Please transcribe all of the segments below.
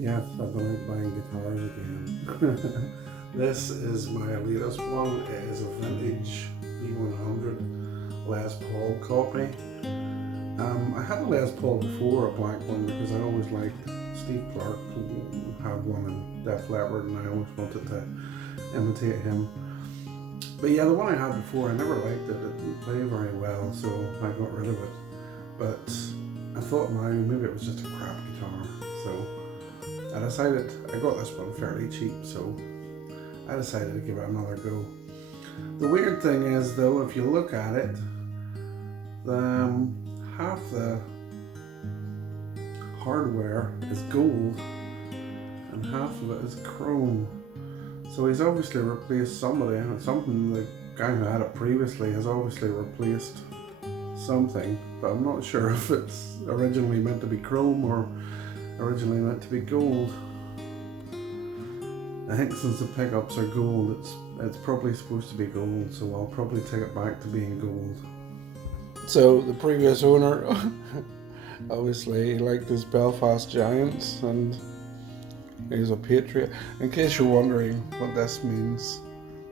Yes, I've been out buying guitars again. This is my latest one. It is a vintage V-100 Les Paul copy. I had a Les Paul before, a black one, because I always liked Steve Clark, who had one in Def Leppard, and I always wanted to imitate him. But yeah, the one I had before, I never liked it. It didn't play very well, so I got rid of it. But I thought maybe it was just a crap guitar, so I decided, I got this one fairly cheap, so I decided to give it another go. The weird thing is though, if you look at it, half the hardware is gold and half of it is chrome. So he's obviously replaced something. The guy who had it previously has obviously replaced something, but I'm not sure if it's originally meant to be chrome or originally meant to be gold. I think since the pickups are gold, it's probably supposed to be gold, so I'll probably take it back to being gold. So the previous owner, obviously he liked his Belfast Giants and he's a patriot. In case you're wondering what this means,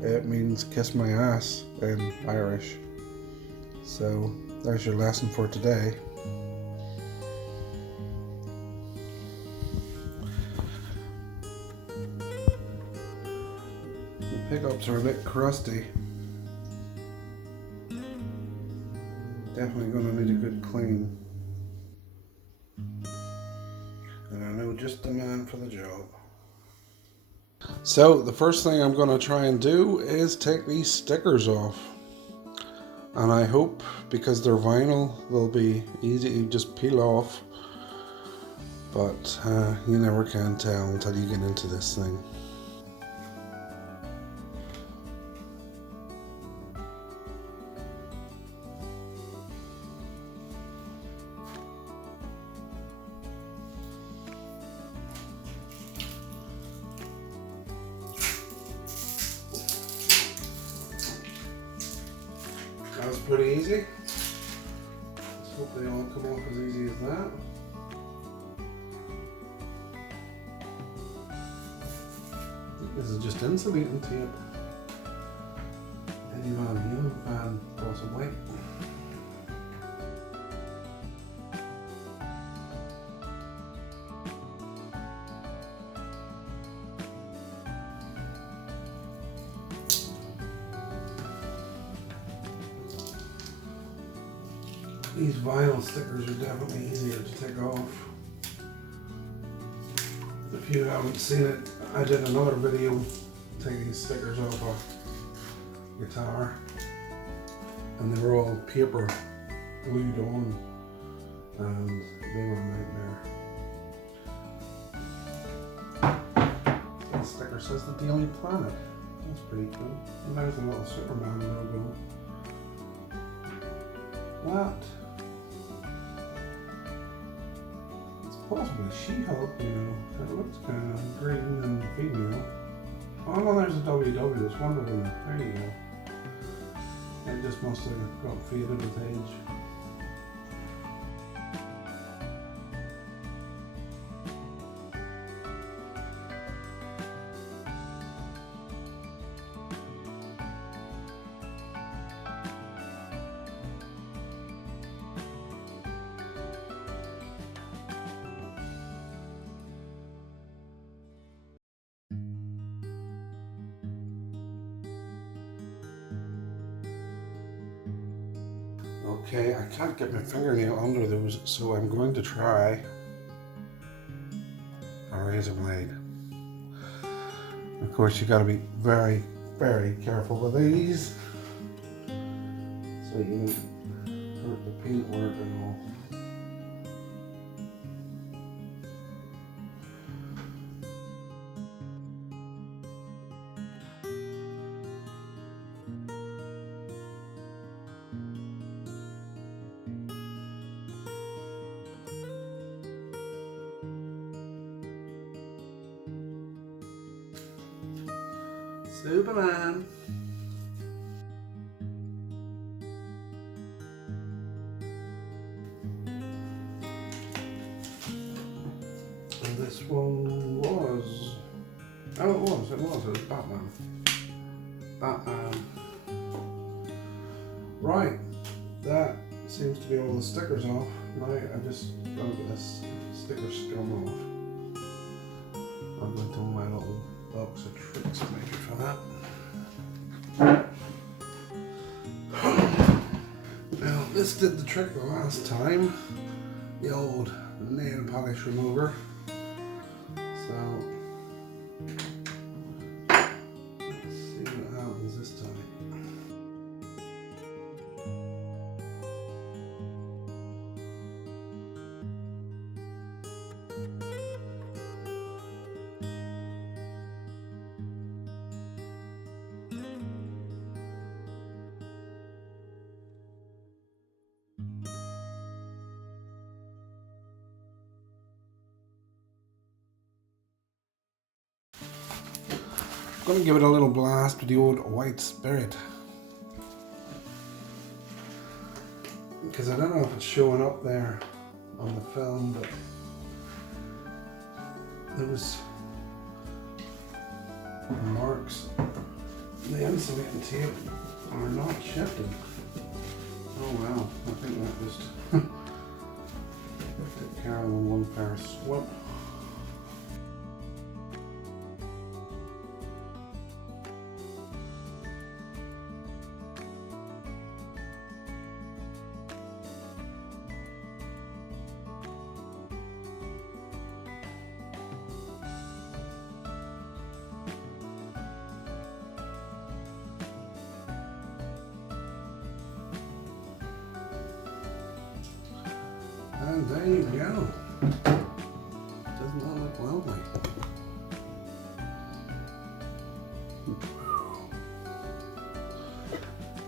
it means kiss my ass in Irish. So there's your lesson for today. The pickups are a bit crusty. Definitely going to need a good clean. And I know just the man for the job. So the first thing I'm going to try and do is take these stickers off. And I hope, because they're vinyl, they'll be easy to just peel off. But you never can tell until you get into this thing. That was pretty easy. Let's hope they all come off as easy as that. This is just insulating tape. Any man can possibly. These vinyl stickers are definitely easier to take off. If you haven't seen it, I did another video taking stickers off a guitar, and they were all paper glued on, and they were a nightmare. This sticker says the Daily Planet. That's pretty cool. And there's a little Superman logo. That possibly She-Hulk, you know. It looks kind of green and female. Oh no, there's a WW, there's one of them. There you go. It just must have got faded with age. Okay, I can't get my fingernail under those, so I'm going to try a razor blade. Of course, you got to be very, very careful with these, so you don't hurt the paintwork and all. Superman. And this one. it was Batman. Batman. Right, that seems to be all the stickers off. Now I just got this sticker scum off. I'm going to my little box of tricks maybe for that. Now this did the trick the last time. The old nail polish remover. So let's see what happens this time. I'm going to give it a little blast with the old white spirit, because I don't know if it's showing up there on the film, but there was marks. The insulating tape are not shifted. Oh wow, I think that just took care of in one fair swoop. And there you go. Doesn't that look lovely?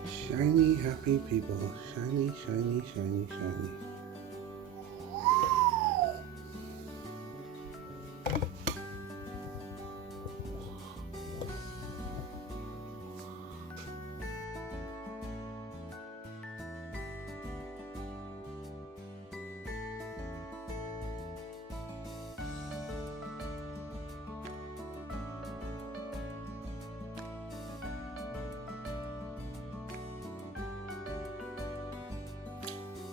Shiny, happy people. Shiny, shiny, shiny, shiny.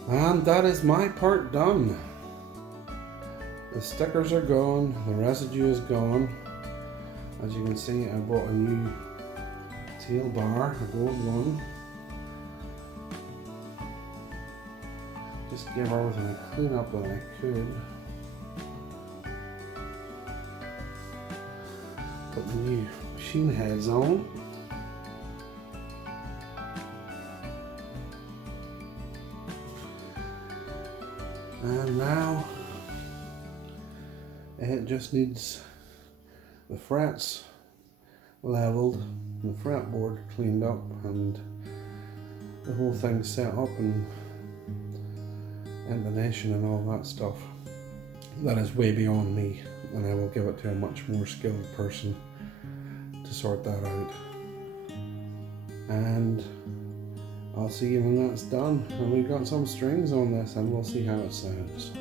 And that is my part done. The stickers are gone, the residue is gone. As you can see, I bought a new tail bar, a gold one. Just give everything a clean up that I could. Put the new machine heads on. And now it just needs the frets leveled, the fretboard cleaned up, and the whole thing set up, and intonation and all that stuff. That is way beyond me, and I will give it to a much more skilled person to sort that out. And I'll see you when that's done, and we've got some strings on this, and we'll see how it sounds.